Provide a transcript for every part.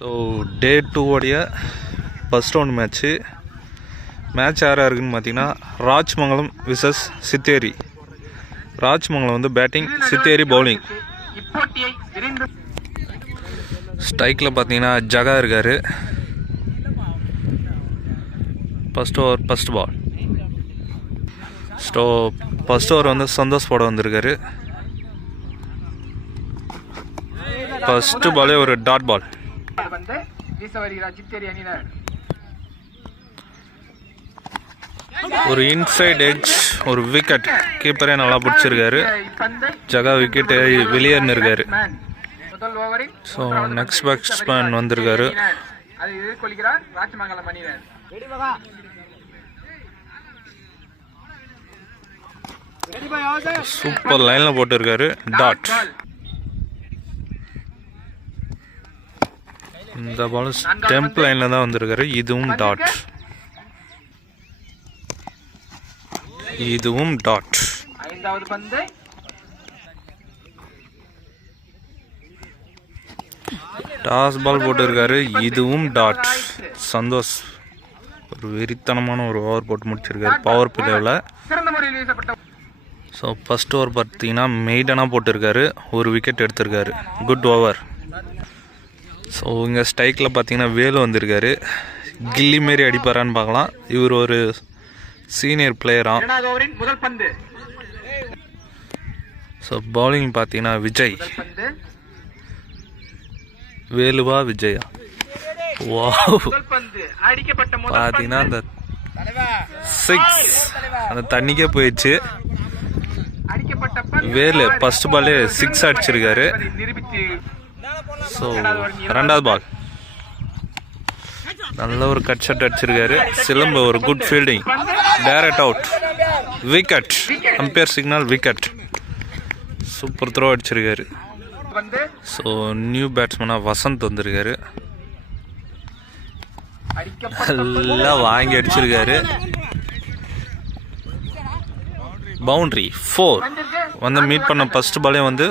So day 2 உடைய first round match யார் யாருக்குன்னு பார்த்தீங்கன்னா ராஜ்மங்கலம் விசஸ் சித்தேரி. ராஜ்மங்கலம் வந்து பேட்டிங், சித்தேரி பவுலிங். ஸ்ட்ரைக்கில் பார்த்தீங்கன்னா ஜகா இருக்கார். First over first ball. So first over வந்து சந்தோஷ் போட வந்திருக்காரு. ஃபஸ்ட்டு பாலே ஒரு டாட் பால். ஒரு இன்சைட் எட்ஜ், ஒரு விக்கெட். கீப்பரே நல்லா பிடிச்சிருக்காரு. ஜகா விக்கெட் வெளியேன்னு இருக்காரு. ஸோ நெக்ஸ்ட் பேட்ஸ்மேன் வந்திருக்காரு. சூப்பர் லைன்ல போட்டிருக்காரு. டாட். இந்த பால் ஸ்டெம்ப் லைன்ல தான் வந்திருக்காரு. இதுவும் டாட், இதுவும் டாட். டாஸ் பால் போட்டிருக்காரு. இதுவும் டாட். சந்தோஷ் ஒரு வெறித்தனமான ஒரு ஓவர் போட்டு முடிச்சிருக்காரு பவர் பிளேவில். ஸோ ஃபர்ஸ்ட் ஓவர் பார்த்தீங்கன்னா மெய்டனாக போட்டிருக்காரு. ஒரு விக்கெட் எடுத்திருக்காரு. Good over. ஸோ இங்கே ஸ்ட்ரைக்கில் பார்த்தீங்கன்னா வேலு வந்திருக்காரு. கில்லி மாரி அடிப்பாரான்னு பார்க்கலாம். இவர் ஒரு சீனியர் பிளேயரா. ஸோ பவுலிங் பார்த்தீங்கன்னா விஜய். வேலுவா விஜயா? வாவ், பார்த்தீங்கன்னா அந்த 6 அந்த தண்ணிக்கே போயிடுச்சு. வேலு ஃபர்ஸ்ட் பாலே 6 அடிச்சிருக்காரு. ஸோ ரெண்டாவது பால் நல்ல ஒரு கட் ஷாட் அடிச்சிருக்காரு. சிலம்பு ஒரு good fielding. Direct out. Wicket. Umpire signal wicket. Super throw அடிச்சிருக்காரு. ஸோ நியூ பேட்ஸ்மேனாக வசந்த் வந்திருக்காரு. எல்லாம் வாங்கி அடிச்சிருக்காரு. பவுண்டரி 4 வந்து மீட் பண்ண ஃபர்ஸ்ட் பாலே வந்து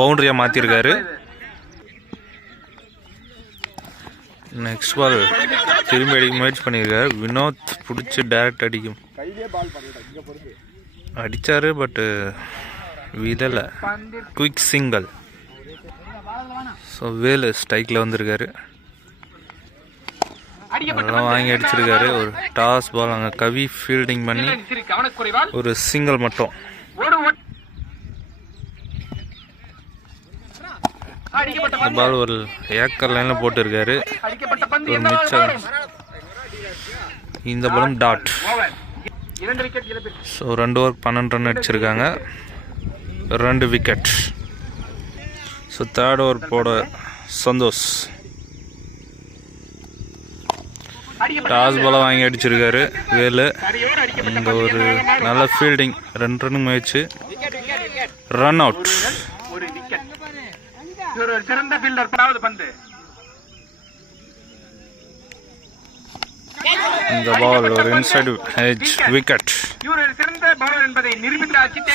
பவுண்டரியாக மாற்றிருக்காரு. நெக்ஸ்ட் பால் திரும்பி அடிக்க முயற்சி பண்ணியிருக்காரு. வினோத் பிடிச்சி டைரக்ட் அடிச்சாரு. பட்டு விதலை. Quick single. ஸோ வேலு ஸ்ட்ரைக்கில் வந்திருக்காரு. அதெல்லாம் வாங்கி அடிச்சிருக்காரு. ஒரு டாஸ் பால் அங்கே கவி ஃபீல்டிங் பண்ணி ஒரு சிங்கிள் மட்டும். இந்த பால் ஒரு ஏக்கர் லைன்ல போட்டிருக்காரு. ஒரு மிச்சம். இந்த பாலும் டாட். ஸோ 2 ஓவர் 12 ரன் அடிச்சிருக்காங்க. 2 விக்கெட். ஸோ தேர்ட் ஓவர் போட சந்தோஷ். டாஸ் பால வாங்கி அடிச்சிருக்காரு வேலு. இந்த ஒரு நல்ல ஃபீல்டிங். 2 ரன் முயற்சி. Run out. இந்த பால் ஒரு inside edge wicket.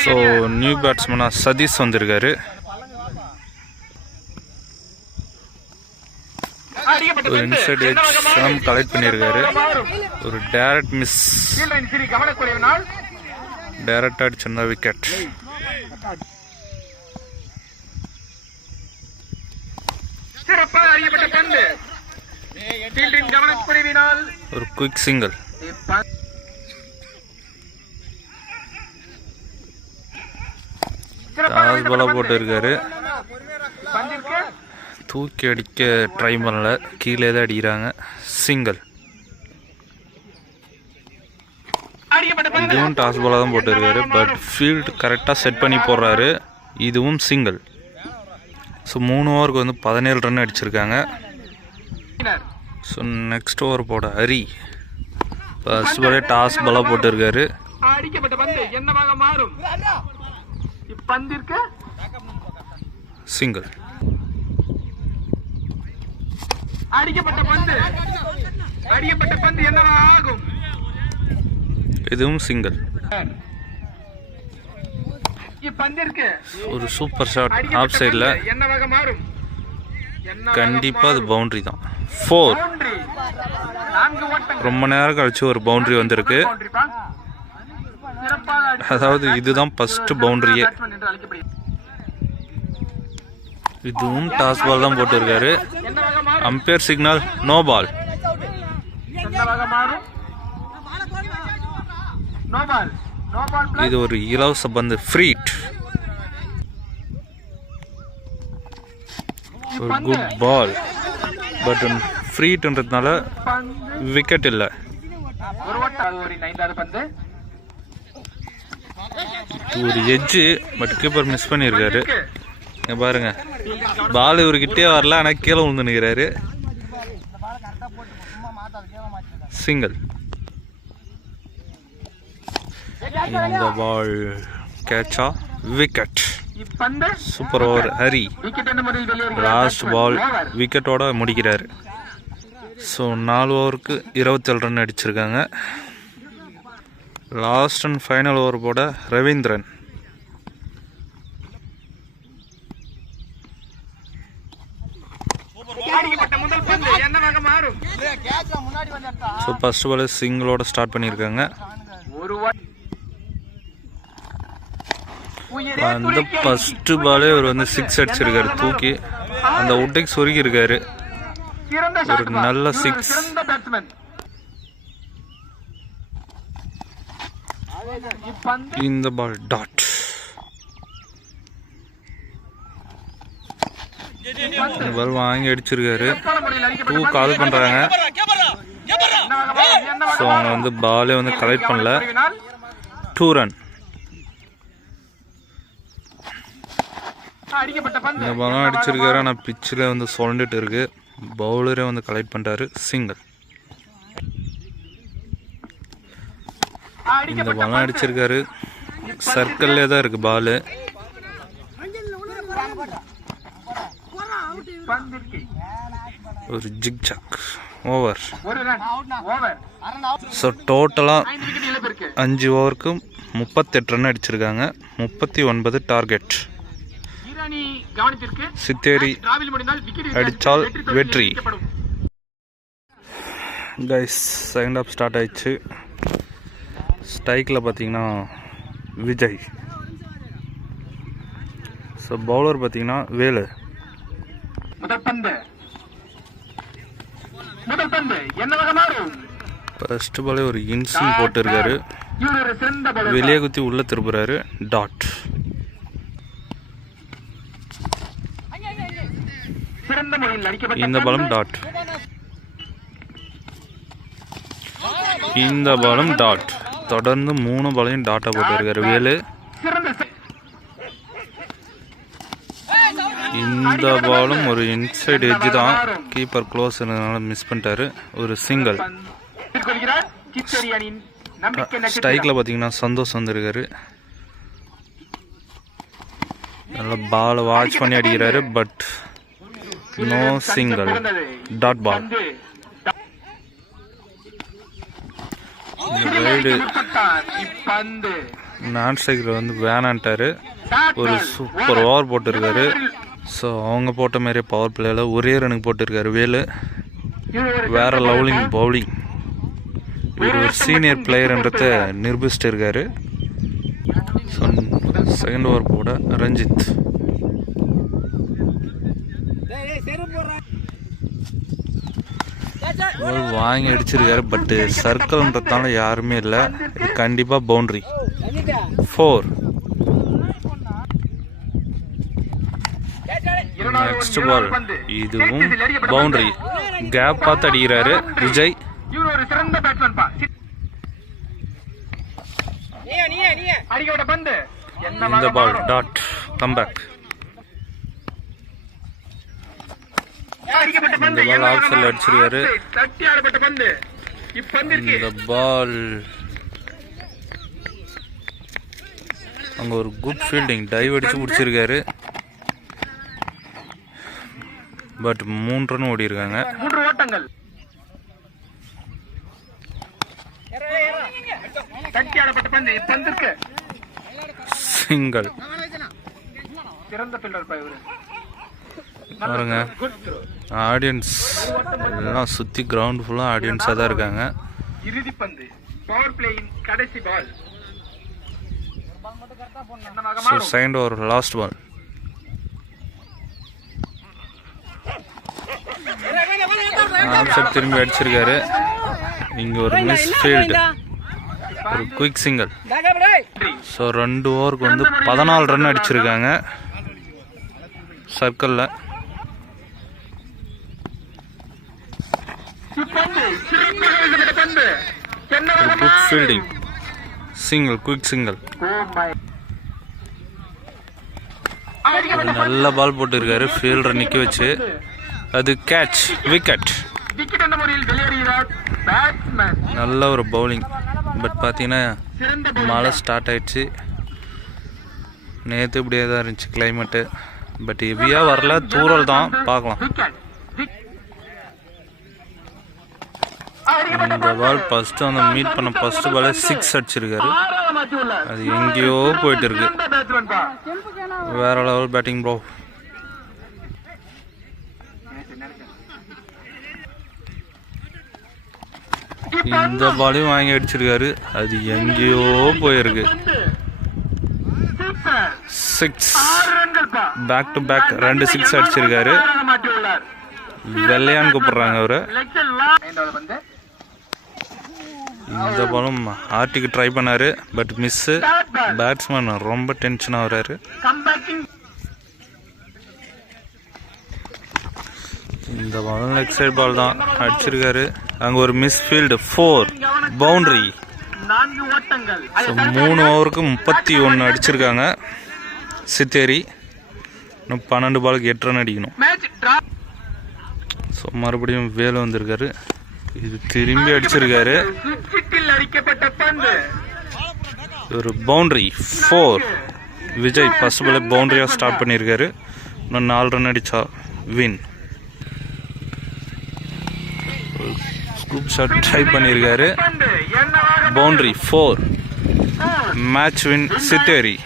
So new பேட்ஸ்மேனா சதீஷ் வந்திருக்காரு. ஒரு இன்சைட் எட்ஜ் கலெக்ட் பண்ணியிருக்காரு. ஒரு டைரக்ட் மிஸ். டைரக்ட் அடிச்சிருந்தா விக்கெட். ஒரு குயிக் சிங்கிள். டாஸ் பாலா போட்டு இருக்காரு. தூக்கி அடிக்க ட்ரை பண்ணல, கீழே தான் அடிக்கிறாங்க. சிங்கிள். இதுவும் டாஸ் பாலா தான் போட்டு இருக்காரு. பட் ஃபீல்டு கரெக்டாக செட் பண்ணி போடுறாரு. இதுவும் சிங்கிள். ஸோ 3 ஓவருக்கு வந்து 17 ரன் அடிச்சிருக்காங்க. ஸோ நெக்ஸ்ட் ஓவர் போட ஹரி. ஃபர்ஸ்ட் பாலே டாஸ் பாலாக போட்டிருக்காரு. சிங்கிள். இதுவும் சிங்கிள். ஒரு சூப்பர் ஷாட் ஆஃப் சைடில். கண்டிப்பாக அது பவுண்டரி தான். 4. ரொம்ப நேரம் கழிச்சு ஒரு பவுண்டரி வந்திருக்கு. அதாவது இதுதான் ஃபர்ஸ்ட் பவுண்டரியே. இதுவும் டாஸ் பால் தான் போட்டிருக்காரு. Umpire signal no ball. இது ஒரு இலவச பந்து, ஃப்ரீட். ஒரு குட் பால், பட் ஃப்ரீட்ன்றதுனால விக்கெட் இல்லை. ஒரு எட்ஜு, பட் கீப்பர் மிஸ் பண்ணியிருக்காரு. இங்க பாருங்க, பால் இவர்கிட்டே வரல, ஆனால் கீழே விழுந்து நிற்கிறாரு. சிங்கிள். இந்த பால் கேட்சா, wicket. Super over Hari. Last ball விக்கெட்டோட முடிக்கிறாரு. ஸோ 4 ஓவருக்கு 27 ரன் அடிச்சிருக்காங்க. லாஸ்ட் அண்ட் ஃபைனல் ஓவர் போட ரவீந்திரன். ஸோ ஃபர்ஸ்ட் பால் சிங்கிளோட ஸ்டார்ட் பண்ணியிருக்காங்க. அந்த ஃபர்ஸ்ட் பாலே அவர் 6 அடிச்சிருக்காரு தூக்கி. அந்த உட்டைக்கு சொருகி இருக்காரு. ஒரு நல்ல 6. இந்த பால் டாட். இந்த பால் வாங்கி அடிச்சிருக்காரு. 2 கால் பண்றாங்க. ஸோ அவங்க பாலே கலெக்ட் பண்ணல. 2 ரன். இந்த பாலம் அடிச்சிருக்காரு. ஆனால் பிச்சில் சுழண்டுட்டு இருக்கு. பவுலரே கலெக்ட் பண்ணிட்டாரு. சிங்கிள். இந்த பாலம் அடிச்சிருக்காரு. சர்க்கிள்லே தான் இருக்கு பாலு. ஒரு ஜிக்ஜாக் ஓவர். ஸோ டோட்டலாக 5 ஓவருக்கு 38 ரன் அடிச்சிருக்காங்க. 39 டார்கெட். சித்தேரி அடித்தால் வெற்றி. கைஸ், செகண்ட் ஆஃப் ஸ்டார்ட் ஆயிடுச்சு. ஸ்ட்ரைக்கில் பார்த்தீங்கன்னா விஜய். ஸோ பவுலர் பார்த்தீங்கன்னா வேலு. ஃபர்ஸ்ட் பாலே ஒரு இன்சிங் போட்டிருக்காரு. வெளியே குத்தி உள்ள திருப்புறாரு. டாட். இந்த பாலும் டாட். இந்த பாலும் டாட். தொடர்ந்து 3 பாலையும் டாட்டா போட்டிருக்காரு வேலு. இந்த பாலும் ஒரு இன்சைட் எட்ஜ் தான். கீப்பர் க்ளோஸ் மிஸ் பண்ணிட்டாரு. ஒரு சிங்கிள். ஸ்ட்ரைக்கில் பார்த்தீங்கன்னா சந்தோஷ் வந்திருக்காரு. நல்லா பால் வாட்ச் பண்ணி அடிக்கிறாரு. But no single. Dot ball. நான் ஸ்ட்ரைக்கில் வேணான்ட்டாரு. ஒரு சூப்பர் ஓவர் போட்டிருக்காரு. ஸோ அவங்க போட்ட மாதிரியே பவர் பிளேயில் ஒரே ரனுக்கு போட்டிருக்காரு வேலு. வேற லவ்லிங் பவுலிங். இவர் ஒரு சீனியர் பிளேயர்ன்றத நிரூபிச்சுட்டு இருக்காரு. ஸோ செகண்ட் ஓவர் போட ரஞ்சித். வாங்கி அடிச்சிருக்காரு. பட்டு சர்க்கிள்ன்றதுனால யாருமே இல்லை. கண்டிப்பா பவுண்டரி. 4. நெக்ஸ்ட் பால். இதுவும் பவுண்டரி. கேப் பார்த்து அடிக்கிறாரு விஜய். இந்த பால் டாட். கம்பேக். இந்த பால் ஆஃப் சைடுல அடிச்சிருக்காரு. இந்த பால் அங்க ஒரு குட் ஃபீல்டிங், டைவ் அடிச்சு முடிச்சிருக்காரு. பட் 3 ரன் ஓடி இருக்காங்க. சிங்கிள். பாருங்க ஆடியன்ஸ் எல்லாம் சுற்றி கிரவுண்ட் ஃபுல்லாக ஆடியன்ஸாக தான் இருக்காங்க. இறுதி பந்து பவர் பிளேயின் கடைசி ball. So second over last ball. திரும்பி அடிச்சிருக்காரு. இங்கே ஒரு மிஸ் ஃபீல்டு, ஒரு குயிக் சிங்கிள். ஸோ 2 ஓவருக்கு வந்து 14 ரன் அடிச்சிருக்காங்க சர்க்கிளில். Good fielding, single, quick single. நல்ல பால் போட்டுருக்காரு ஃபீல்டரை நிற்க வச்சு. அது கேட்ச், விக்கெட். நல்ல ஒரு பவுலிங். பட் பார்த்தீங்கன்னா மழை ஸ்டார்ட் ஆயிடுச்சு. நேற்று இப்படியே தான் இருந்துச்சு கிளைமேட்டு. பட் ஹெவியாக வரல, தூரல் தான். பார்க்கலாம். இந்த பால் ஃபர்ஸ்ட் அந்த மீட் பண்ண ஃபர்ஸ்ட் பால் 6 அடிச்சிருக்காரு. அது எங்கேயோ போயிட்டு இருக்கு. வேற லெவல் பேட்டிங் ப்ரோ. இந்த பாலையும் வாங்கி அடிச்சிருக்காரு. அது எங்கேயோ போயிருக்கு. 6 பேக் டு பேக் 2 6 அடிச்சிருக்காரு. வெள்ளையான்னு கூப்பிடுறாங்க அவரு. இந்த பாலும் ஆர்டிக்கு ட்ரை பண்ணாரு, பட் மிஸ்ஸு. பேட்ஸ்மேன் ரொம்ப டென்ஷன் ஆகுறாரு. இந்த பாலும் லெக் சைட் பால் தான் அடிச்சிருக்காரு. அங்கே ஒரு மிஸ் ஃபீல்டு, 4 பவுண்டரி. 3 ஓவருக்கு 31 அடிச்சிருக்காங்க சித்தேரி. இன்னும் 12 பாலுக்கு 8 ரன் அடிக்கணும். ஸோ மறுபடியும் வேலை வந்திருக்காரு. இது திரும்பி அடிச்சிருக்காரு. ஒரு பவுண்டரி, 4. விஜய் ஃபர்ஸ்ட் பால் பவுண்டரியாக ஸ்டார்ட் பண்ணியிருக்காரு. இன்னும் 4 ரன் அடிச்சா வின். ஸ்கூப் ஷாட் ட்ரை பண்ணியிருக்காரு. பவுண்டரி, 4. Match win Sitheri.